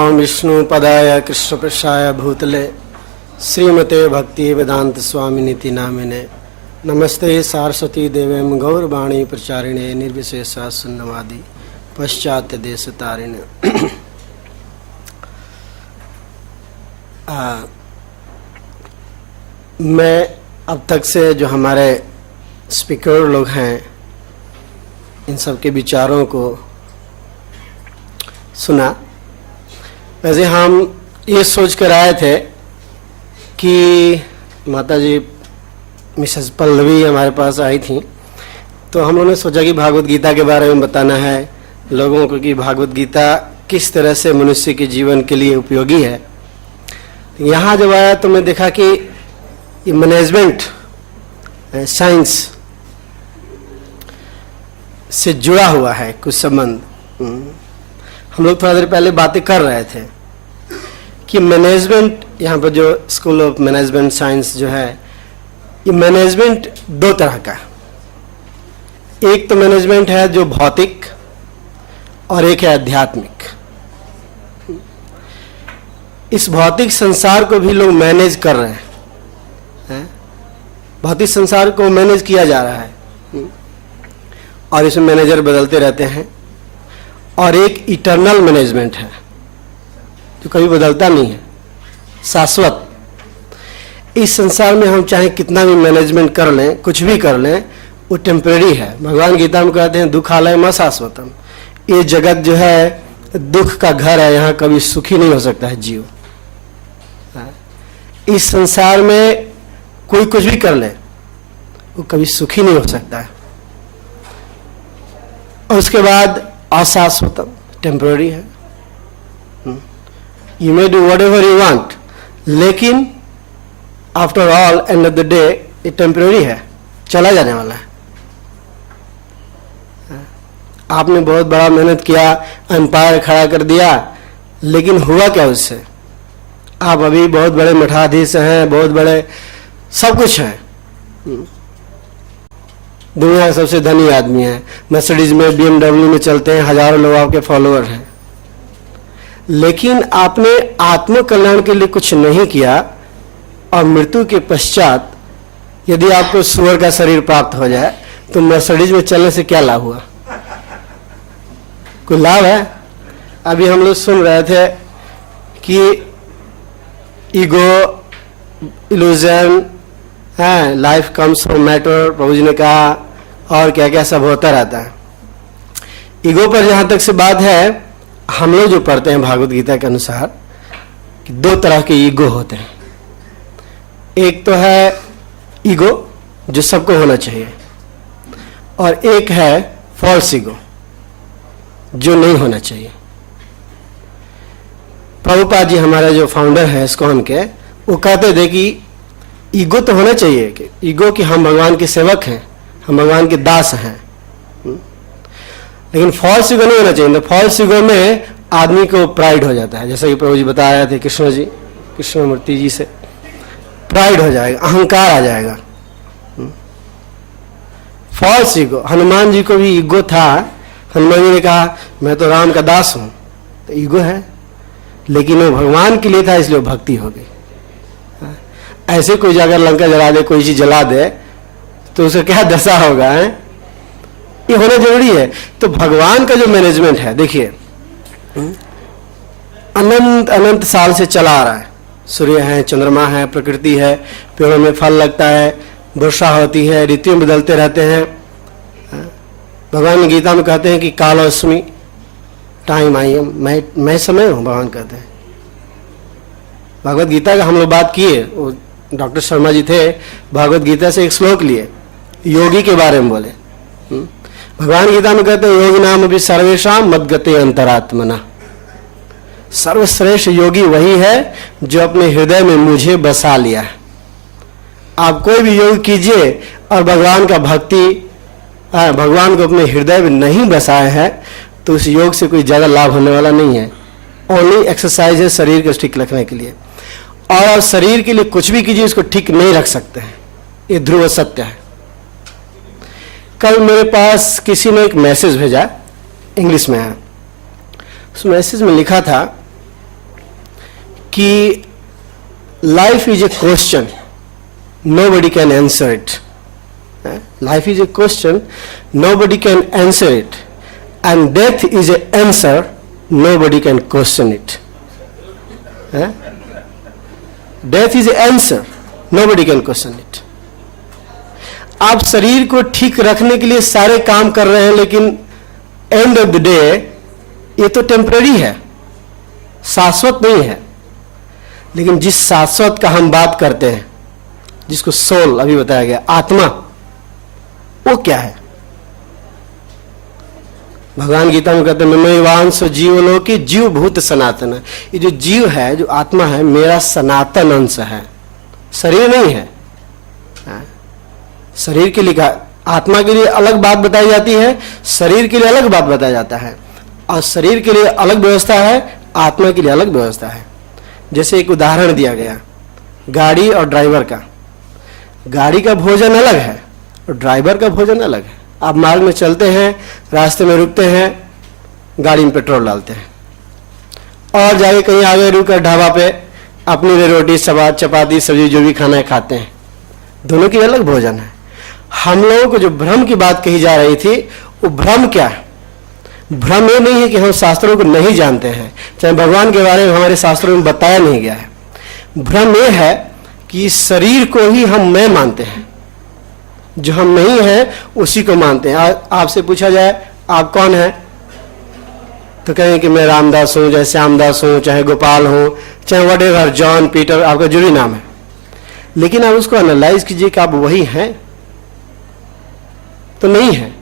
विष्णु पदाय कृष्ण प्रसाय भूतले श्रीमते भक्ति वेदांत स्वामिनीति नामिने नमस्ते सारस्वती देवीं गौरवाणी प्रचारिणे निर्विशेषा शून्यवादी पश्चात्य देश तारिणे। मैं अब तक से जो हमारे स्पीकर लोग हैं इन सब के विचारों को सुना। वैसे हम ये सोच कर आए थे कि माता जी मिसेस पल्लवी हमारे पास आई थी, तो हम लोगों ने सोचा कि भागवत गीता के बारे में बताना है लोगों को कि भागवत गीता किस तरह से मनुष्य के जीवन के लिए उपयोगी है। यहाँ जब आया तो मैं देखा कि ये मैनेजमेंट साइंस से जुड़ा हुआ है कुछ संबंध। हम लोग थोड़ा देर पहले बातें कर रहे थे कि मैनेजमेंट, यहाँ पर जो स्कूल ऑफ मैनेजमेंट साइंस जो है, ये मैनेजमेंट दो तरह का। एक तो मैनेजमेंट है जो भौतिक और एक है आध्यात्मिक। इस भौतिक संसार को भी लोग मैनेज कर रहे हैं, भौतिक संसार को मैनेज किया जा रहा है और इसमें मैनेजर बदलते रहते हैं। और एक इटर्नल मैनेजमेंट है जो कभी बदलता नहीं है, शाश्वत। इस संसार में हम चाहे कितना भी मैनेजमेंट कर लें, कुछ भी कर लें, वो टेम्परेरी है। भगवान गीता में कहते हैं दुखालय मा शाश्वतम। ये जगत जो है दुख का घर है, यहाँ कभी सुखी नहीं हो सकता है जीव। इस संसार में कोई कुछ भी कर ले वो कभी सुखी नहीं हो सकता है। और उसके बाद अशाश्वतम, टेम्पररी है। You may do whatever you want, लेकिन after all end of the day ये टेम्पररी है, चला जाने वाला है। आपने बहुत बड़ा मेहनत किया, एम्पायर खड़ा कर दिया, लेकिन हुआ क्या उससे? आप अभी बहुत बड़े मठाधीश हैं, बहुत बड़े सब कुछ हैं, दुनिया के सबसे धनी आदमी है, मर्सिडीज में, BMW में चलते हैं, हजारों लोग आपके फॉलोअर हैं, लेकिन आपने आत्म कल्याण के लिए कुछ नहीं किया। और मृत्यु के पश्चात यदि आपको सुअर का शरीर प्राप्त हो जाए तो मर्सिडीज में चलने से क्या लाभ हुआ? कोई लाभ है? अभी हम लोग सुन रहे थे कि ईगो, इल्यूजन है, लाइफ कम्स फ्रॉम मैटर, प्रभु जी ने कहा, और क्या क्या सब होता रहता है। ईगो पर जहां तक से बात है, हम लोग जो पढ़ते हैं भागवत गीता के अनुसार कि दो तरह के ईगो होते हैं। एक तो है ईगो जो सबको होना चाहिए, और एक है फॉल्स ईगो जो नहीं होना चाहिए। प्रभुपाद जी हमारे जो फाउंडर हैं इस्कॉन के, वो कहते थे कि ईगो तो होना चाहिए, कि ईगो कि हम भगवान के सेवक हैं, हम भगवान के दास हैं, लेकिन फॉल्स ईगो नहीं होना चाहिए। तो फॉल्स ईगो में आदमी को प्राइड हो जाता है, जैसा कि प्रभु जी बता रहे थे कृष्ण मूर्ति जी से, प्राइड हो जाएगा, अहंकार आ जाएगा। फॉल्स ईगो, हनुमान जी को भी ईगो था। हनुमान जी ने कहा मैं तो राम का दास हूं, तो ईगो है, लेकिन वो भगवान के लिए था, इसलिए भक्ति हो गई। ऐसे कोई अगर लंका जला दे, कोई चीज जला दे, तो उसका क्या दशा होगा है? ये होना जरूरी है। तो भगवान का जो मैनेजमेंट है, देखिए अनंत अनंत साल से चला आ रहा है। सूर्य है, चंद्रमा है, प्रकृति है, पेड़ों में फल लगता है, वर्षा होती है, ऋतु बदलते रहते हैं। भगवान गीता में कहते हैं कि कालोस्मि, टाइम आई एम, मैं समय हूं, भगवान कहते हैं। भगवत गीता का हम लोग बात किए, वो डॉक्टर शर्मा जी थे, भगवत गीता से एक श्लोक लिए, योगी के बारे में बोले। भगवान गीता में कहते हैं योगी नाम अभी सर्वेशा मद्गते अंतरात्मना। सर्वश्रेष्ठ योगी वही है जो अपने हृदय में मुझे बसा लिया है। आप कोई भी योग कीजिए और भगवान का भक्ति, भगवान को अपने हृदय में नहीं बसाए हैं, तो उस योग से कोई ज्यादा लाभ होने वाला नहीं है। ओनली एक्सरसाइज है शरीर को ठीक रखने के लिए, और आप शरीर के लिए कुछ भी कीजिए उसको ठीक नहीं रख सकते हैं, ये ध्रुव सत्य है। कल मेरे पास किसी ने एक मैसेज भेजा, इंग्लिश में है। उस मैसेज में लिखा था कि life is a question, nobody can answer it. Life is a question, nobody can answer it, and death is an answer, nobody can question it. Death is an answer, nobody can question it. आप शरीर को ठीक रखने के लिए सारे काम कर रहे हैं, लेकिन एंड ऑफ द डे ये तो टेम्पररी है, शाश्वत नहीं है। लेकिन जिस शाश्वत का हम बात करते हैं, जिसको सोल अभी बताया गया, आत्मा, वो क्या है? भगवान गीता में कहते हैं ममैवांश जीवलोके जीव भूत सनातन। ये जो जीव है, जो आत्मा है, मेरा सनातन अंश है, शरीर नहीं है। शरीर के लिए कहा, आत्मा के लिए अलग बात बताई जाती है, शरीर के लिए अलग बात बताया जाता है। और शरीर के लिए अलग व्यवस्था है, आत्मा के लिए अलग व्यवस्था है। जैसे एक उदाहरण दिया गया गाड़ी और ड्राइवर का। गाड़ी का भोजन अलग है और ड्राइवर का भोजन अलग है। आप मार्ग में चलते हैं, रास्ते में रुकते हैं, गाड़ी में पेट्रोल डालते हैं, और जाके कहीं आगे रुककर ढाबा पे अपनी लिए रोटी चपाती सब्जी जो भी खाना है खाते हैं। दोनों की अलग भोजन है। हम लोगों को जो भ्रम की बात कही जा रही थी, वो भ्रम क्या है? भ्रम ये नहीं है कि हम शास्त्रों को नहीं जानते हैं, चाहे भगवान के बारे में हमारे शास्त्रों में बताया नहीं गया है। भ्रम ये है कि शरीर को ही हम मैं मानते हैं, जो हम नहीं है उसी को मानते हैं। आपसे पूछा जाए आप कौन है, तो कहेंगे कि मैं रामदास हूं, चाहे श्यामदास हूं, चाहे गोपाल हूं, चाहे वट एवर, जॉन, पीटर, आपका जो भी नाम है। लेकिन आप उसको एनालाइज कीजिए कि आप वही हैं, तो नहीं है।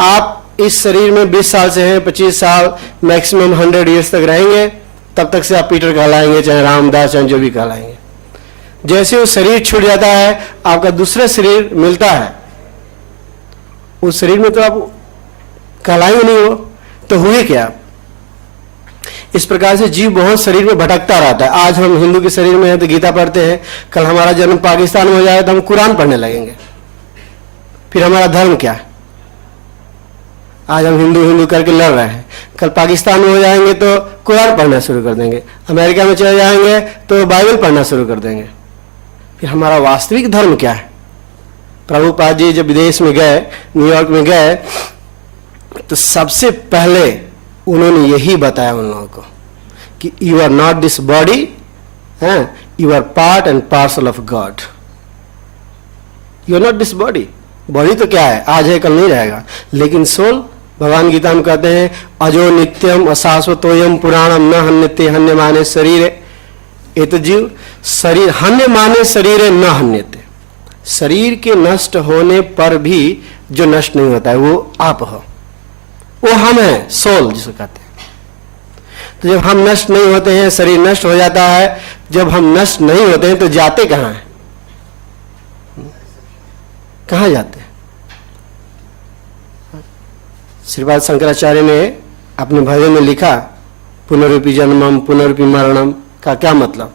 आप इस शरीर में 20 साल से हैं, 25 साल, मैक्सिमम 100 ईयर्स तक रहेंगे, तब तक से आप पीटर कहलाएंगे, चाहे रामदास, चाहे जो भी कहलाएंगे। जैसे वो शरीर छूट जाता है, आपका दूसरा शरीर मिलता है, उस शरीर में तो आप कहलाएंगे नहीं, हो तो हुए क्या? इस प्रकार से जीव बहुत शरीर में भटकता रहता है। आज हम हिंदू के शरीर में हैं तो गीता पढ़ते हैं, कल हमारा जन्म पाकिस्तान में हो जाए तो हम कुरान पढ़ने लगेंगे। फिर हमारा धर्म क्या है? आज हम हिंदू हिंदू करके लड़ रहे हैं, कल पाकिस्तान में हो जाएंगे तो कुरान पढ़ना शुरू कर देंगे, अमेरिका में चले जाएंगे तो बाइबल पढ़ना शुरू कर देंगे। फिर हमारा वास्तविक धर्म क्या है? प्रभुपाद जी जब विदेश में गए, न्यूयॉर्क में गए, तो सबसे पहले उन्होंने यही बताया उन लोगों को कि you are not this body, you are part and parcel of God. You are not this body. Body तो क्या है, आज है कल नहीं रहेगा, लेकिन सोल, भगवान गीता में कहते हैं अजो नित्यम अशाश्वतोयम पुराणम न हन्यते हन्य माने शरीर। ये तो जीव शरीर हन्य माने शरीर न हन्यते, शरीर के नष्ट होने पर भी जो नष्ट नहीं होता है वो आप हो, वो हम है, सोल जिसको कहते हैं। तो जब हम नष्ट नहीं होते हैं, शरीर नष्ट हो जाता है, जब हम नष्ट नहीं होते हैं तो जाते कहाँ हैं? कहाँ जाते हैं? श्रीपाद शंकराचार्य ने अपने भजन में लिखा पुनरुपि जन्मम पुनरुपि मरणम का क्या मतलब?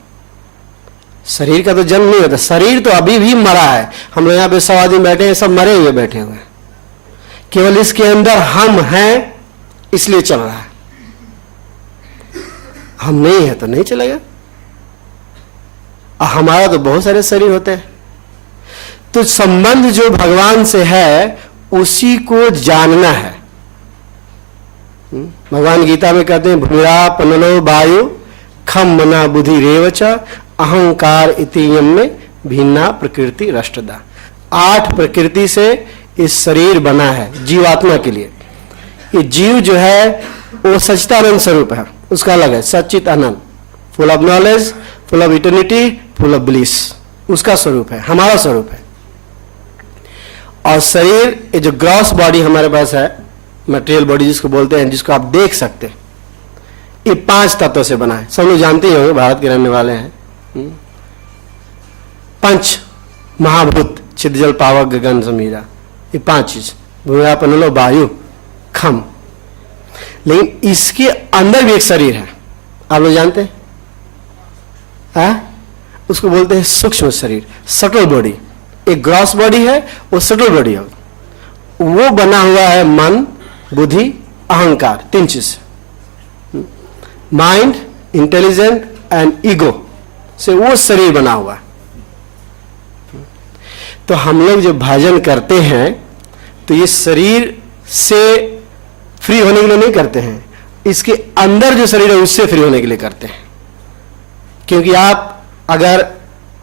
शरीर का तो जन्म नहीं होता, शरीर तो अभी भी मरा है। हम लोग यहाँ पे 100 आदमी बैठे हैं, सब मरे हुए बैठे हुए हैं, केवल इसके अंदर हम हैं इसलिए चल रहा है। हम नहीं है तो नहीं चलेगा। हमारा तो बहुत सारे शरीर होते हैं। तो संबंध जो भगवान से है उसी को जानना है। भगवान गीता में कहते हैं भूरा पनलो वायु खम मना बुद्धि रेवच अहंकार इतियम में भिन्ना प्रकृति रष्टदा। 8 प्रकृति से इस शरीर बना है जीवात्मा के लिए। ये जीव जो है वो सच्चिदानंद स्वरूप है, उसका अलग है, सच्चित आनंद, full of knowledge, full of eternity, full of bliss, उसका स्वरूप है, हमारा स्वरूप है। और शरीर, ये जो ग्रॉस बॉडी हमारे पास है, मटेरियल बॉडी जिसको बोलते हैं, जिसको आप देख सकते हैं, ये 5 तत्वों से बना है। सब लोग जानते ही होंगे, भारत के रहने वाले हैं। 5 महाभूत, छिद जल पावक गगन समीरा, ये 5 चीज, भूरा पनलो वायु खम। लेकिन इसके अंदर भी एक शरीर है, आप लोग जानते हैं? उसको बोलते हैं सूक्ष्म शरीर, सटल बॉडी। एक ग्रॉस बॉडी है, वो सटल बॉडी है, वो बना हुआ है मन, बुद्धि, अहंकार, 3 चीज, माइंड, इंटेलिजेंट, एंड ईगो से वो शरीर बना हुआ है। तो हम लोग जब भजन करते हैं तो ये शरीर से फ्री होने के लिए नहीं करते हैं, इसके अंदर जो शरीर है उससे फ्री होने के लिए करते हैं। क्योंकि आप अगर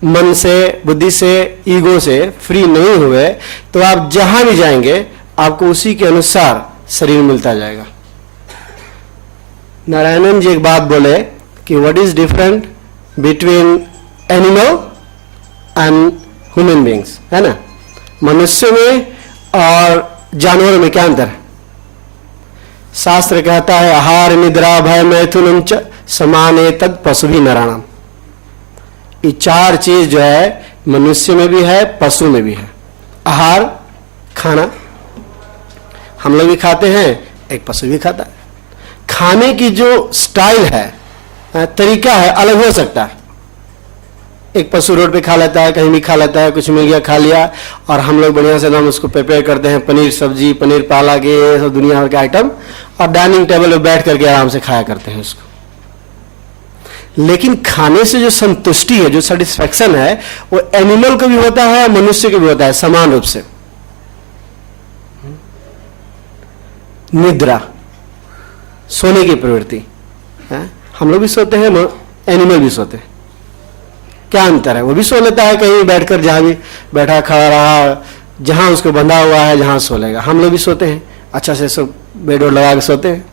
मन से, बुद्धि से, ईगो से फ्री नहीं हुए तो आप जहां भी जाएंगे आपको उसी के अनुसार शरीर मिलता जाएगा। नारायणन जी एक बात बोले कि what is different between animal and human beings, है ना, मनुष्य में और जानवरों में क्या अंतर है? शास्त्र कहता है आहार निद्रा भय मैथुनम च समाने तद पशु भी नराणाम। ये चार चीज जो है मनुष्य में भी है, पशु में भी है। आहार खाना हम लोग भी खाते हैं, एक पशु भी खाता है। खाने की जो स्टाइल है, तरीका है, अलग हो सकता है। एक पशु रोड पे खा लेता है, कहीं भी खा लेता है, कुछ मिल गया खा लिया, और हम लोग बढ़िया से हम उसको प्रिपेयर करते हैं, पनीर सब्जी, पनीर पालक, ये सब दुनिया भर के आइटम, और डाइनिंग टेबल पे बैठ करके आराम से खाया करते हैं उसको। लेकिन खाने से जो संतुष्टि है, जो सेटिस्फैक्शन है, वो एनिमल को भी होता है, मनुष्य को भी होता है समान रूप से। निद्रा, सोने की प्रवृत्ति, हम लोग भी सोते हैं, एनिमल भी सोते हैं। क्या अंतर है? वो भी सो लेता है कहीं बैठकर, जहां भी बैठा खड़ा रहा, जहां उसको बंधा हुआ है जहां सो लेगा। हम लोग भी सोते हैं, अच्छा से सब बेड लगा के सोते हैं।